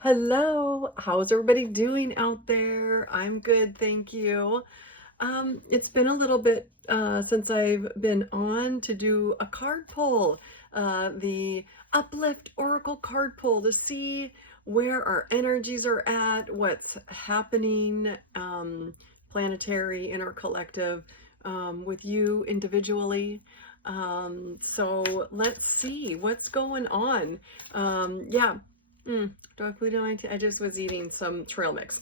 Hello, how's everybody doing out there? I'm good, thank you. It's been a little bit since I've been on to do a card pull, the Uplift Oracle card pull to see where our energies are at, what's happening, planetary in our collective, with you individually. So let's see what's going on. Yeah. Darkly Night. I just was eating some trail mix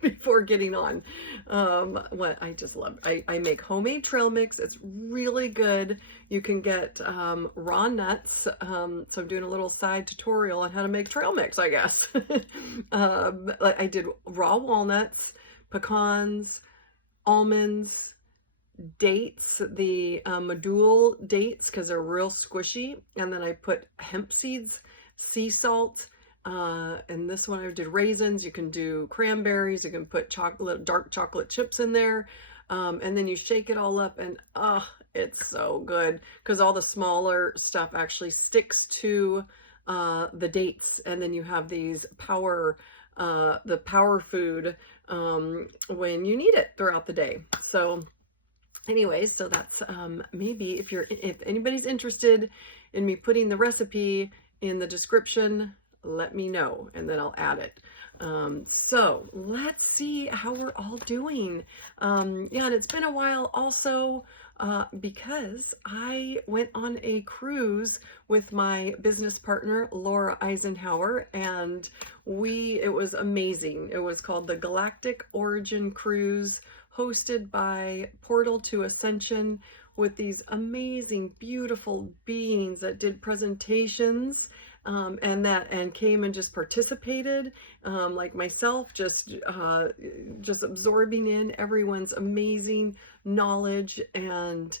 before getting on. What I just love. I make homemade trail mix. It's really good. You can get raw nuts. So I'm doing a little side tutorial on how to make trail mix, I guess. Like I did raw walnuts, pecans, almonds, dates, the medjool dates, because they're real squishy, and then I put hemp seeds, sea salt, and this one I did raisins. You can do cranberries, you can put chocolate, dark chocolate chips in there, and then you shake it all up, and it's so good because all the smaller stuff actually sticks to the dates, and then you have these the power food when you need it throughout the day. So anyways, so that's maybe if anybody's interested in me putting the recipe in the description, let me know and then I'll add it. So let's see how we're all doing. Yeah, and it's been a while also because I went on a cruise with my business partner, Laura Eisenhower, and it was amazing. It was called the Galactic Origin Cruise, hosted by Portal to Ascension, with these amazing, beautiful beings that did presentations, and came and just participated, like myself, just absorbing in everyone's amazing knowledge and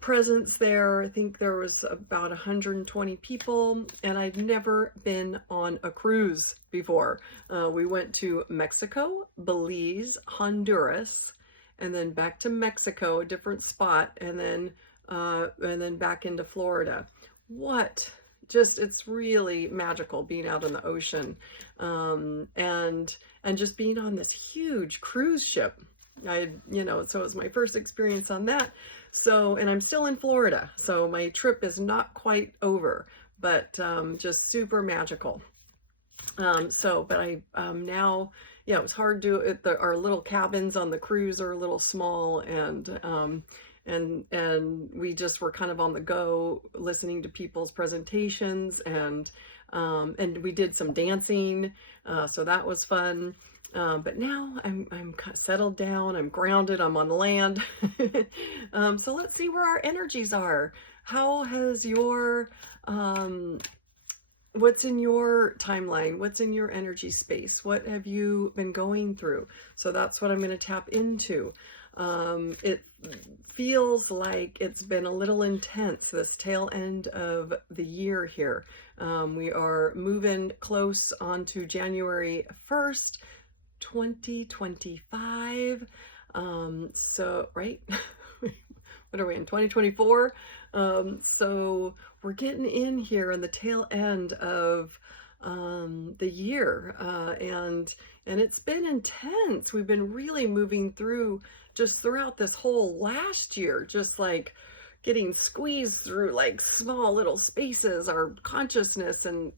presence there. I think there was about 120 people, and I'd never been on a cruise before. We went to Mexico, Belize, Honduras, and then back to Mexico, a different spot, and then back into Florida. It's really magical being out in the ocean, and just being on this huge cruise ship. So it was my first experience on that. So, and I'm still in Florida, so my trip is not quite over, but just super magical. But I now, yeah, it was hard to our little cabins on the cruise are a little small, and we just were kind of on the go listening to people's presentations, and we did some dancing, so that was fun. But now I'm settled down, I'm grounded, I'm on the land. So let's see where our energies are. How has your what's in your timeline? What's in your energy space? What have you been going through? So that's what I'm going to tap into. It feels like it's been a little intense, this tail end of the year here. We are moving close onto January 1st, 2025. So, right? What are we in, 2024? So we're getting in here in the tail end of the year, and it's been intense. We've been really moving through just throughout this whole last year, just like getting squeezed through like small little spaces, our consciousness, and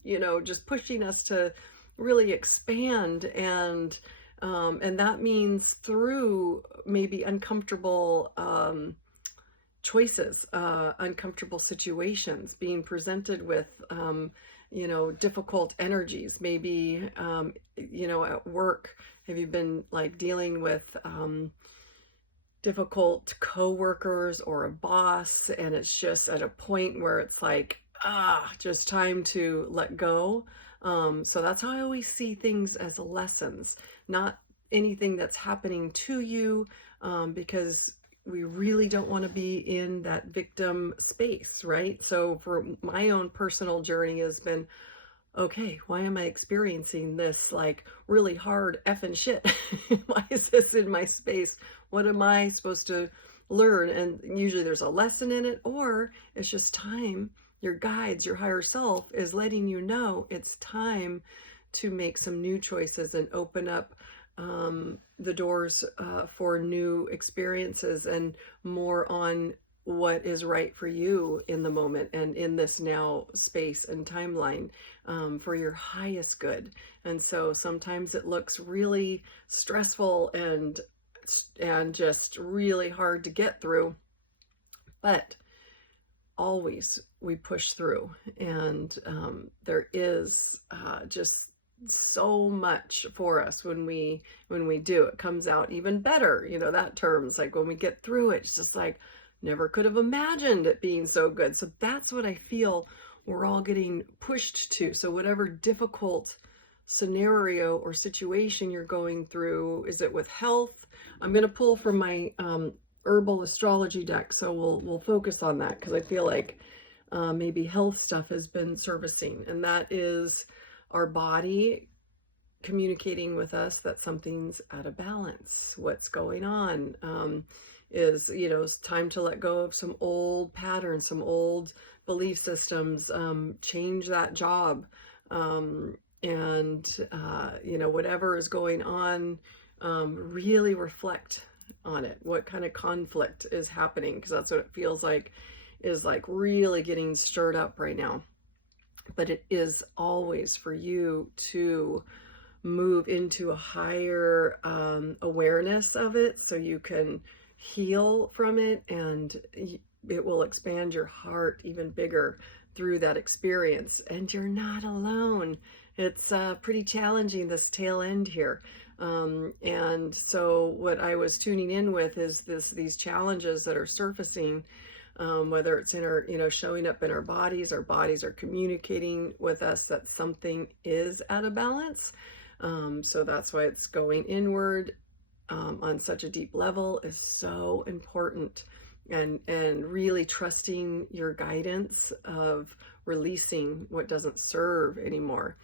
just pushing us to really expand, and that means through maybe uncomfortable choices, uncomfortable situations, being presented with difficult energies. Maybe at work, have you been like dealing with difficult co-workers or a boss, and it's just at a point where it's like just time to let go. So that's how I always see things, as lessons, not anything that's happening to you, because we really don't want to be in that victim space, right? So for my own personal journey has been, okay, why am I experiencing this like really hard effing shit? Why is this in my space? What am I supposed to learn? And usually there's a lesson in it, or it's just time. Your guides, your higher self is letting you know it's time to make some new choices and open up the doors for new experiences and more on what is right for you in the moment and in this now space and timeline, for your highest good. And so sometimes it looks really stressful and just really hard to get through, but always we push through. And there is just so much for us when we do. It comes out even better, you know, that term's like when we get through it, it's just like never could have imagined it being so good. So that's what I feel we're all getting pushed to. So whatever difficult scenario or situation you're going through, is it with health? I'm going to pull from my Herbal Astrology Deck, so we'll focus on that, because I feel like maybe health stuff has been servicing, and that is our body communicating with us that something's out of balance. What's going on? Is, you know, it's time to let go of some old patterns, some old belief systems, change that job, and you know, whatever is going on, really reflect on it. What kind of conflict is happening? Because that's what it feels like, is like really getting stirred up right now. But it is always for you to move into a higher awareness of it, so you can heal from it, and it will expand your heart even bigger through that experience. And you're not alone. It's pretty challenging, this tail end here. And so what I was tuning in with is these challenges that are surfacing, whether it's in our, you know, showing up in our bodies are communicating with us that something is out of balance. So that's why it's going inward on such a deep level is so important, and really trusting your guidance of releasing what doesn't serve anymore.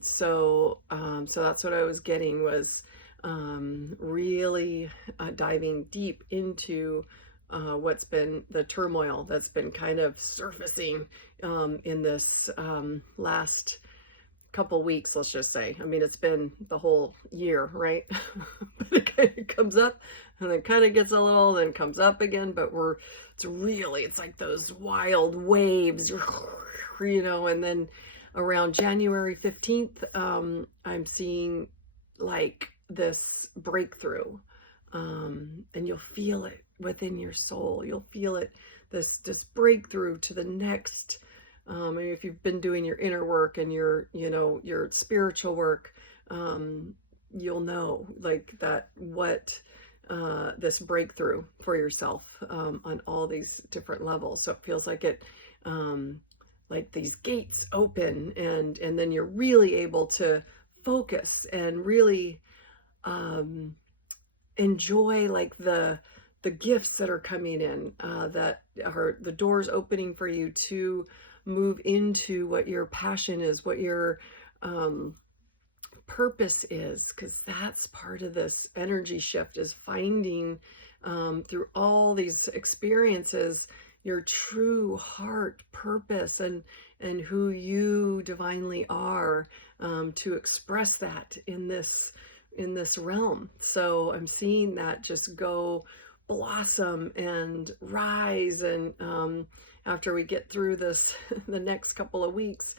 So that's what I was getting, was really diving deep into what's been the turmoil that's been kind of surfacing in this last couple weeks, let's just say. I mean, it's been the whole year, right? But it kind of comes up and then kind of gets a little, then comes up again. But it's like those wild waves, you know. And then around January 15th, I'm seeing like this breakthrough, and you'll feel it within your soul. You'll feel it, this breakthrough to the next. And if you've been doing your inner work and your spiritual work, you'll know like that, what this breakthrough for yourself on all these different levels. So it feels like it, like these gates open, and then you're really able to focus and really enjoy like the gifts that are coming in, that are the doors opening for you to move into what your passion is, what your purpose is, because that's part of this energy shift, is finding through all these experiences your true heart purpose and who you divinely are, to express that in this realm. So I'm seeing that just go blossom and rise, and after we get through this the next couple of weeks,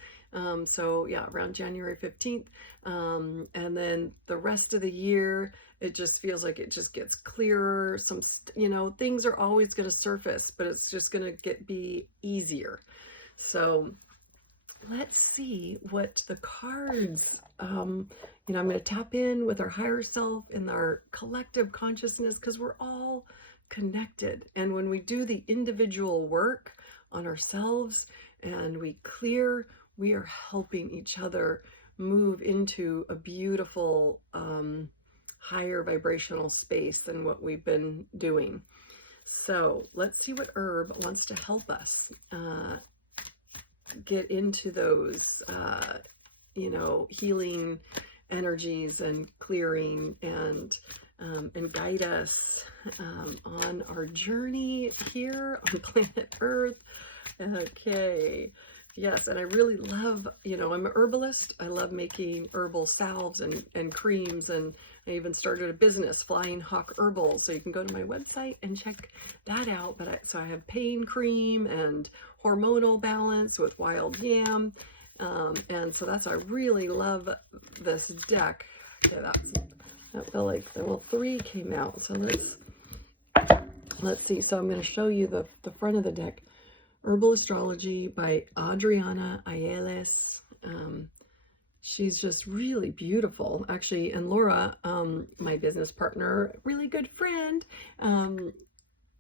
so yeah, around January 15th, and then the rest of the year, it just feels like it just gets clearer. Some things are always going to surface, but it's just going to be easier. So let's see what the cards, I'm going to tap in with our higher self and our collective consciousness, because we're all connected. And when we do the individual work on ourselves and we clear, we are helping each other move into a beautiful, higher vibrational space than what we've been doing. So let's see what herb wants to help us get into those, healing energies and clearing, and guide us on our journey here on planet Earth. Okay, Yes, and I really love, you know, I'm a herbalist. I love making herbal salves and creams, and I even started a business, Flying Hawk Herbal. So you can go to my website and check that out. So I have pain cream and hormonal balance with wild yam. And so I really love this deck. Okay, that felt like, well, 3 came out. So let's see. So I'm going to show you the front of the deck. Herbal Astrology by Adriana Ayales. She's just really beautiful, actually. And Laura, my business partner, really good friend,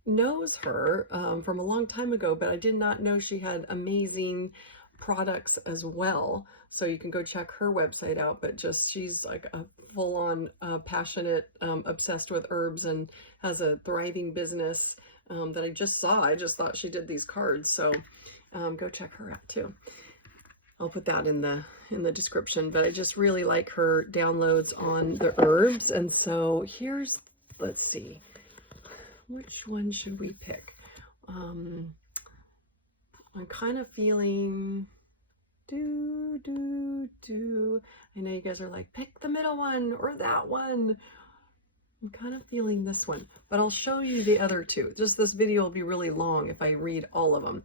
knows her from a long time ago, but I did not know she had amazing products as well. So you can go check her website out, but just she's like a full-on passionate, obsessed with herbs, and has a thriving business that I just saw. I just thought she did these cards, so go check her out too. I'll put that in the description, but I just really like her downloads on the herbs. And so let's see, which one should we pick? I'm kind of feeling I know you guys are like, pick the middle one or that one. I'm kind of feeling this one, but I'll show you the other 2. Just this video will be really long if I read all of them.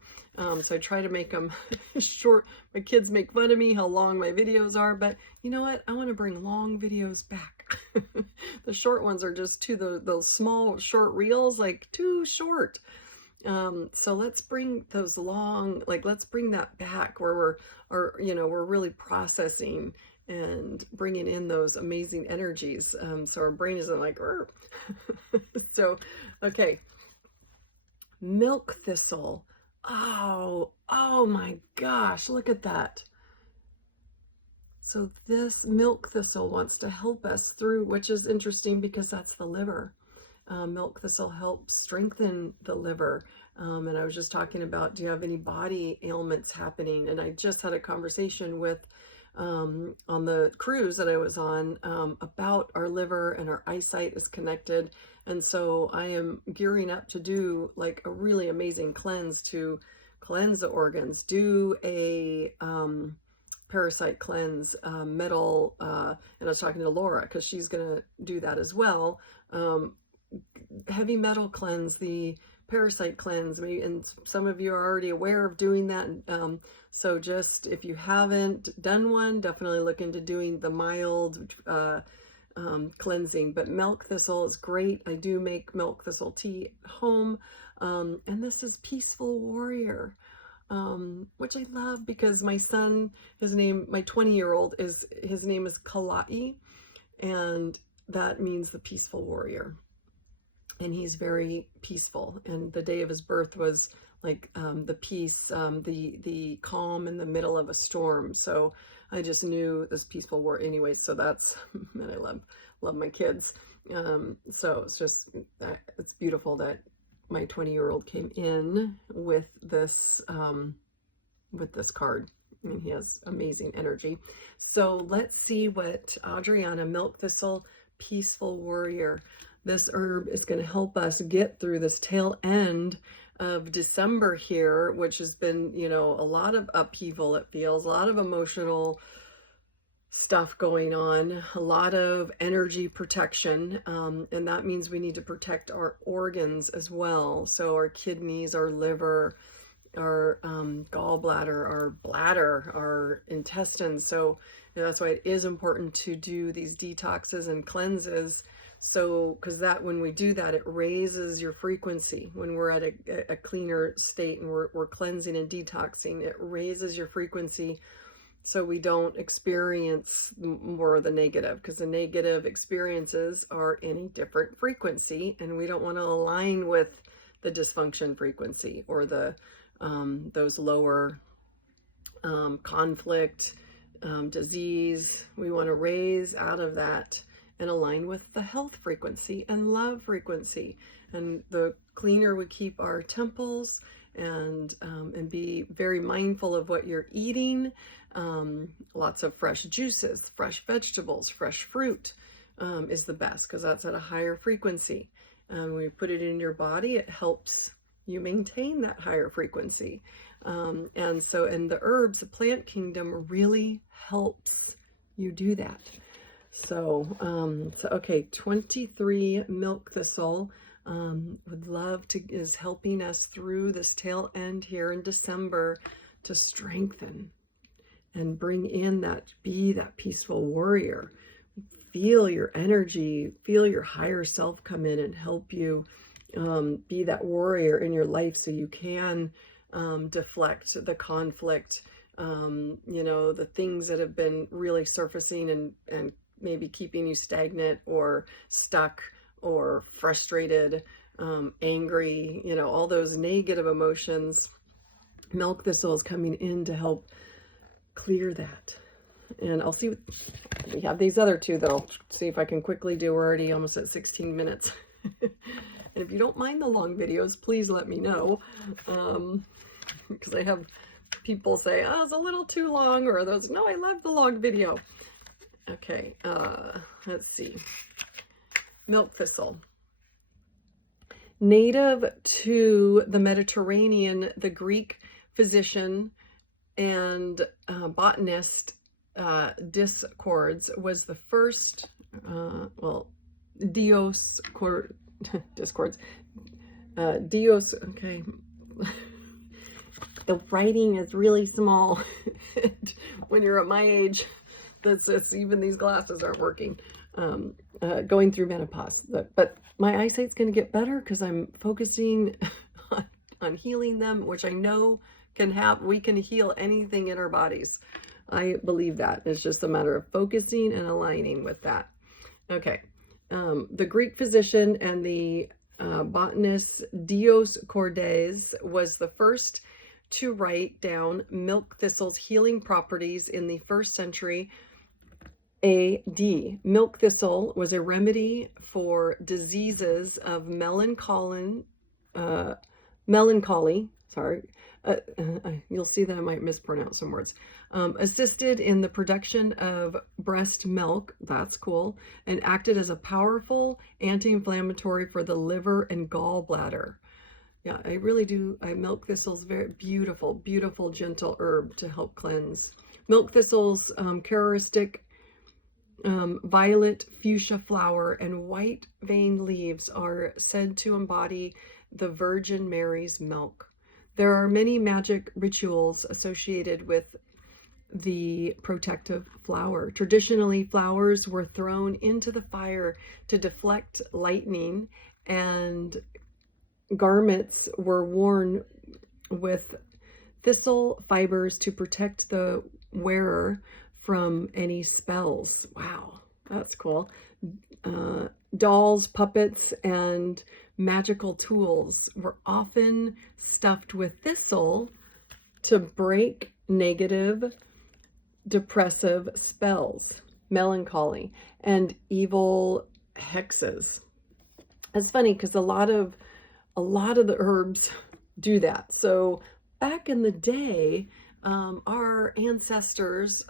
So I try to make them short. My kids make fun of me how long my videos are, but you know what? I want to bring long videos back. The short ones are just those small short reels, like too short. So let's bring those long, like let's bring that back where we're really processing and bringing in those amazing energies. So our brain isn't like, so, okay. Milk thistle. Oh my gosh, look at that. So this milk thistle wants to help us through, which is interesting because that's the liver. Milk thistle helps strengthen the liver. And I was just talking about, do you have any body ailments happening? And I just had a conversation with on the cruise that I was on about our liver, and our eyesight is connected. And so I am gearing up to do like a really amazing cleanse to cleanse the organs, do a parasite cleanse, metal, and I was talking to Laura because she's going to do that as well. Heavy metal cleanse, the parasite cleanse, and some of you are already aware of doing that. So just if you haven't done one, definitely look into doing the mild cleansing. But milk thistle is great. I do make milk thistle tea at home, and this is Peaceful Warrior, which I love because my son, my 20-year-old, his name is Kalai, and that means the peaceful warrior. And he's very peaceful, and the day of his birth was like the peace, the calm in the middle of a storm. So I just knew this peaceful war anyways. So that's, and I love my kids. So it's just, it's beautiful that my 20-year-old came in with this card, and he has amazing energy. So let's see what Adriana, milk thistle, peaceful warrior. This herb is going to help us get through this tail end of December here, which has been, a lot of upheaval. It feels a lot of emotional stuff going on, a lot of energy protection. And that means we need to protect our organs as well. So our kidneys, our liver, our gallbladder, our bladder, our intestines. So that's why it is important to do these detoxes and cleanses. So, because when we do that, it raises your frequency. When we're at a cleaner state and we're cleansing and detoxing, it raises your frequency so we don't experience more of the negative, because the negative experiences are in a different frequency, and we don't want to align with the dysfunction frequency or those lower conflict, disease. We want to raise out of that and align with the health frequency and love frequency. And the cleaner we keep our temples, and be very mindful of what you're eating. Lots of fresh juices, fresh vegetables, fresh fruit is the best, because that's at a higher frequency. When you put it in your body, it helps you maintain that higher frequency. And so, and the herbs, the plant kingdom really helps you do that. So, okay, 23 milk thistle, would love to, is helping us through this tail end here in December to strengthen and bring in that, be that peaceful warrior. Feel your energy, feel your higher self come in and help you be that warrior in your life so you can deflect the conflict, you know, the things that have been really surfacing and maybe keeping you stagnant or stuck or frustrated, angry, you know, all those negative emotions. Milk thistle is coming in to help clear that. And I'll see, we have these other two that I'll see if I can quickly do. We're already almost at 16 minutes. And if you don't mind the long videos, please let me know. Because I have people say, oh, it's a little too long, or those, no, I love the long video. Okay, let's see. Milk thistle. Native to the Mediterranean, the Greek physician and botanist Discords was the first, well, Discords, okay. The writing is really small. When you're at my age, it's even these glasses aren't working. Going through menopause, but my eyesight's going to get better because I'm focusing on healing them, which I know we can heal anything in our bodies. I believe that. It's just a matter of focusing and aligning with that. Okay. The Greek physician and the botanist Dioscorides was the first to write down milk thistle's healing properties in the 1st century AD. Milk thistle was a remedy for diseases of melancholy, sorry. You'll see that I might mispronounce some words. Assisted in the production of breast milk, that's cool, and acted as a powerful anti-inflammatory for the liver and gallbladder. Yeah, I really do. Milk thistle's very beautiful, beautiful, gentle herb to help cleanse. Milk thistle's characteristic violet fuchsia flower and white veined leaves are said to embody the Virgin Mary's milk. There are many magic rituals associated with the protective flower. Traditionally, flowers were thrown into the fire to deflect lightning, and garments were worn with thistle fibers to protect the wearer from any spells. Wow, that's cool. Dolls, puppets, and magical tools were often stuffed with thistle to break negative, depressive spells, melancholy, and evil hexes. It's funny because a lot of the herbs do that. So back in the day, our ancestors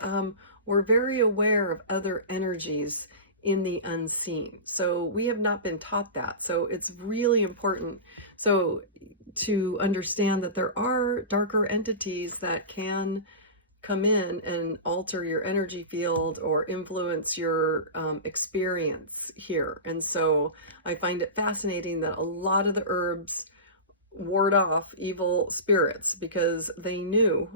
were very aware of other energies in the unseen. So we have not been taught that. So it's really important to understand that there are darker entities that can come in and alter your energy field or influence your experience here. And so I find it fascinating that a lot of the herbs ward off evil spirits because they knew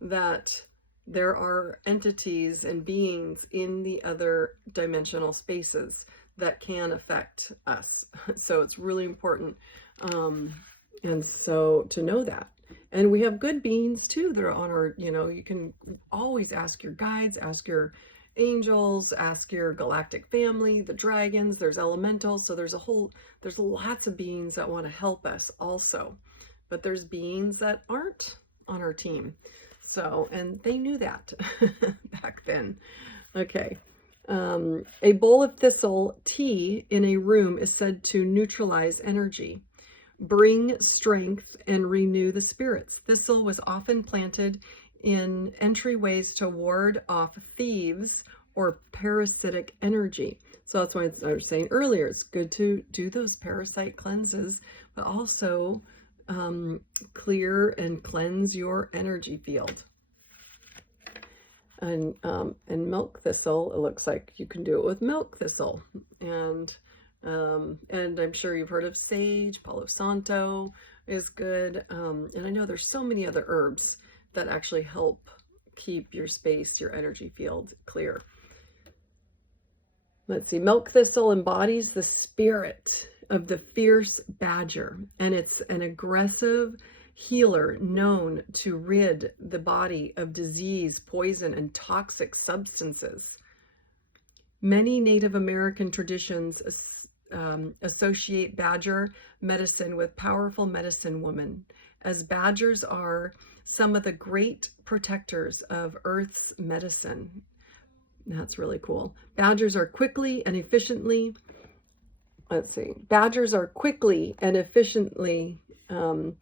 that there are entities and beings in the other dimensional spaces that can affect us. So it's really important. And so to know that. And we have good beings too that are on our, you can always ask your guides, ask your angels, ask your galactic family, the dragons, there's elementals. So there's lots of beings that want to help us also. But there's beings that aren't on our team. So, and they knew that back then. Okay. A bowl of thistle tea in a room is said to neutralize energy, bring strength, and renew the spirits. Thistle was often planted in entryways to ward off thieves or parasitic energy. So that's why I was saying earlier, it's good to do those parasite cleanses, but also clear and cleanse your energy field. And milk thistle, it looks like you can do it with milk thistle. And I'm sure you've heard of sage. Palo Santo is good. And I know there's so many other herbs that actually help keep your space, your energy field clear. Let's see, milk thistle embodies the spirit of the fierce badger, and it's an aggressive healer known to rid the body of disease, poison, and toxic substances. Many Native American traditions associate badger medicine with powerful medicine women, as badgers are some of the great protectors of Earth's medicine. That's really cool. Badgers are quickly and efficiently, badgers are quickly and efficiently in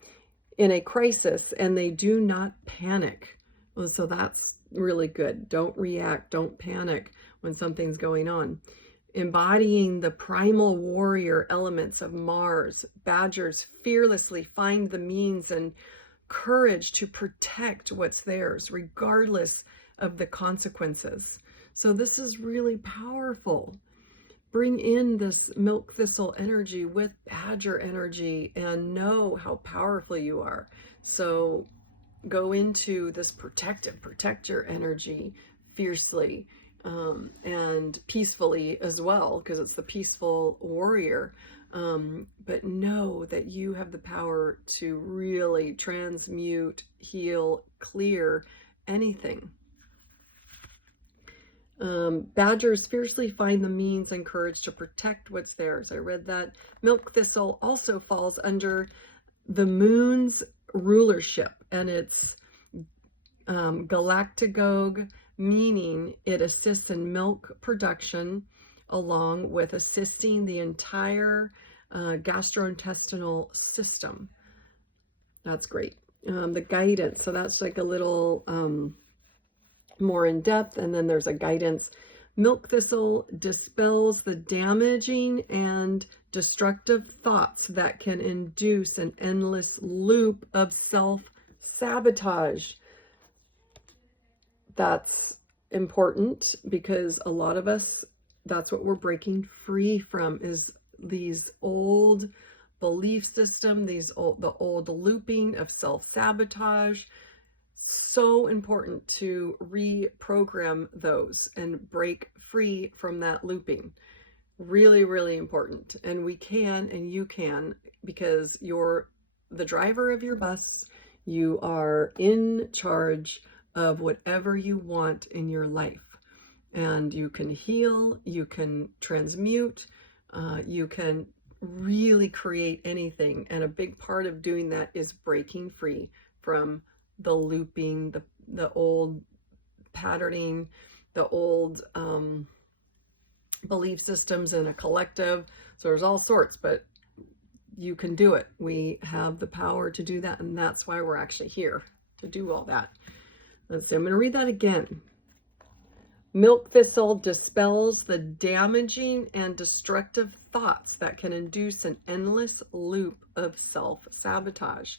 a crisis, and they do not panic. Well, so that's really good. Don't react, don't panic when something's going on. Embodying the primal warrior elements of Mars, badgers fearlessly find the means and courage to protect what's theirs, regardless of the consequences. So this is really powerful. Bring in this milk thistle energy with badger energy and know how powerful you are. So go into this protect your energy fiercely and peacefully as well, because it's the peaceful warrior. But know that you have the power to really transmute, heal, clear anything. Badgers fiercely find the means and courage to protect what's theirs. I read that. Milk thistle also falls under the moon's rulership, and it's galactagogue, meaning it assists in milk production along with assisting the entire gastrointestinal system. That's great. The guidance, so that's like a little more in depth, and then there's a guidance. Milk thistle dispels the damaging and destructive thoughts that can induce an endless loop of self-sabotage. That's important because a lot of us, that's what we're breaking free from, is these old belief system, the old looping of self-sabotage. So important to reprogram those and break free from that looping. Really, really important. And we can, and you can, because you're the driver of your bus. You are in charge of whatever you want in your life. And you can heal, you can transmute, you can really create anything. And a big part of doing that is breaking free from the looping, the old patterning, the old belief systems in a collective. So there's all sorts, but you can do it. We have the power to do that, and that's why we're actually here, to do all that. Let's see, I'm going to read that again. Milk thistle dispels the damaging and destructive thoughts that can induce an endless loop of self-sabotage.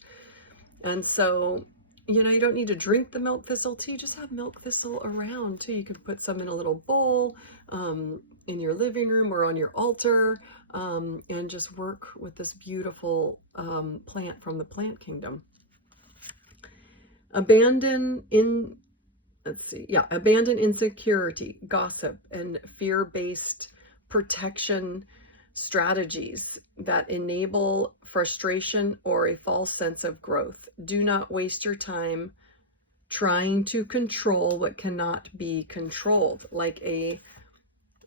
And so, you know, you don't need to drink the milk thistle tea, just have milk thistle around too. You could put some in a little bowl in your living room or on your altar, and just work with this beautiful plant from the plant kingdom. Abandon insecurity, gossip, and fear-based protection strategies that enable frustration or a false sense of growth. Do not waste your time trying to control what cannot be controlled. Like a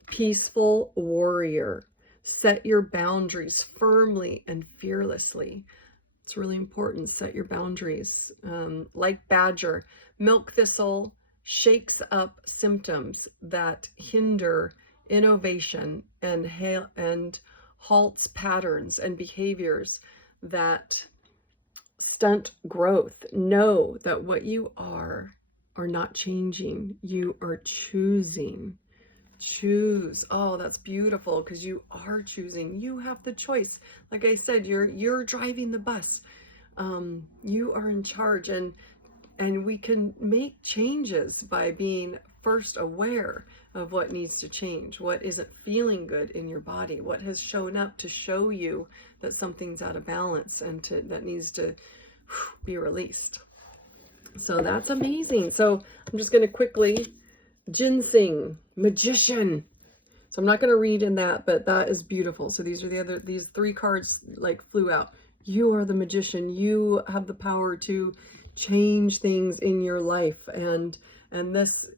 peaceful warrior, set your boundaries firmly and fearlessly. It's really important. Set your boundaries. Like badger, milk thistle shakes up symptoms that hinder innovation and halts patterns and behaviors that stunt growth. Know that what you are not changing. You are choosing. Choose. Oh, that's beautiful, because you are choosing. You have the choice. Like I said, you're driving the bus. You are in charge, and we can make changes by being first aware of what needs to change, what isn't feeling good in your body, what has shown up to show you that something's out of balance and that needs to be released. So that's amazing. So I'm just going to quickly, ginseng, magician. So I'm not going to read in that, but that is beautiful. So these are these 3 cards like flew out. You are the magician. You have the power to change things in your life. And this,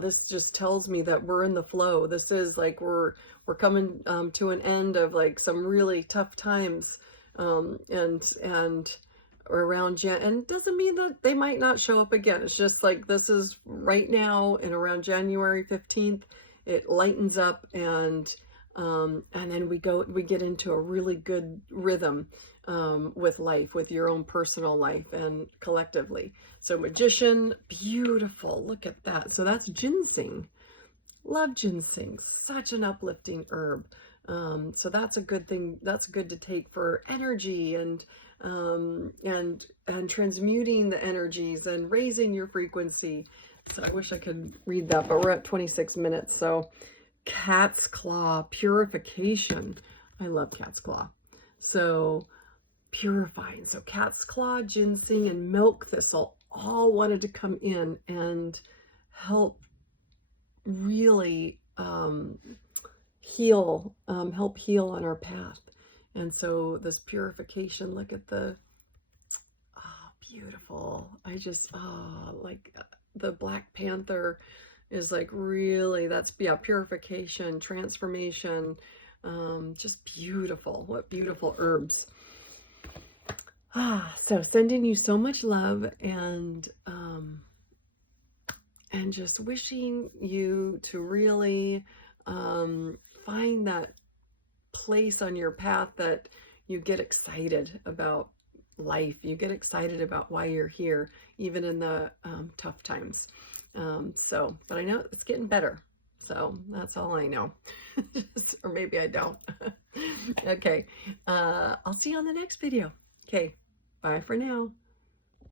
this just tells me that we're in the flow. This is like, we're coming to an end of like some really tough times. And around and it doesn't mean that they might not show up again. It's just like, this is right now, and around January 15th, it lightens up, and then we get into a really good rhythm with life, with your own personal life and collectively. So magician, beautiful. Look at that. So that's ginseng. Love ginseng. Such an uplifting herb. So that's a good thing. That's good to take for energy and transmuting the energies and raising your frequency. So I wish I could read that, but we're at 26 minutes. So cat's claw, purification. I love cat's claw. So purifying. So cat's claw, ginseng, and milk thistle all wanted to come in and help really help heal on our path. And so this purification, look at the, beautiful. I just, like the Black Panther is like really, that's, purification, transformation, just beautiful. What beautiful herbs. So sending you so much love, and just wishing you to really find that place on your path that you get excited about life. You get excited about why you're here, even in the tough times. But I know it's getting better. So that's all I know. Or maybe I don't. Okay. I'll see you on the next video. Okay. Bye for now.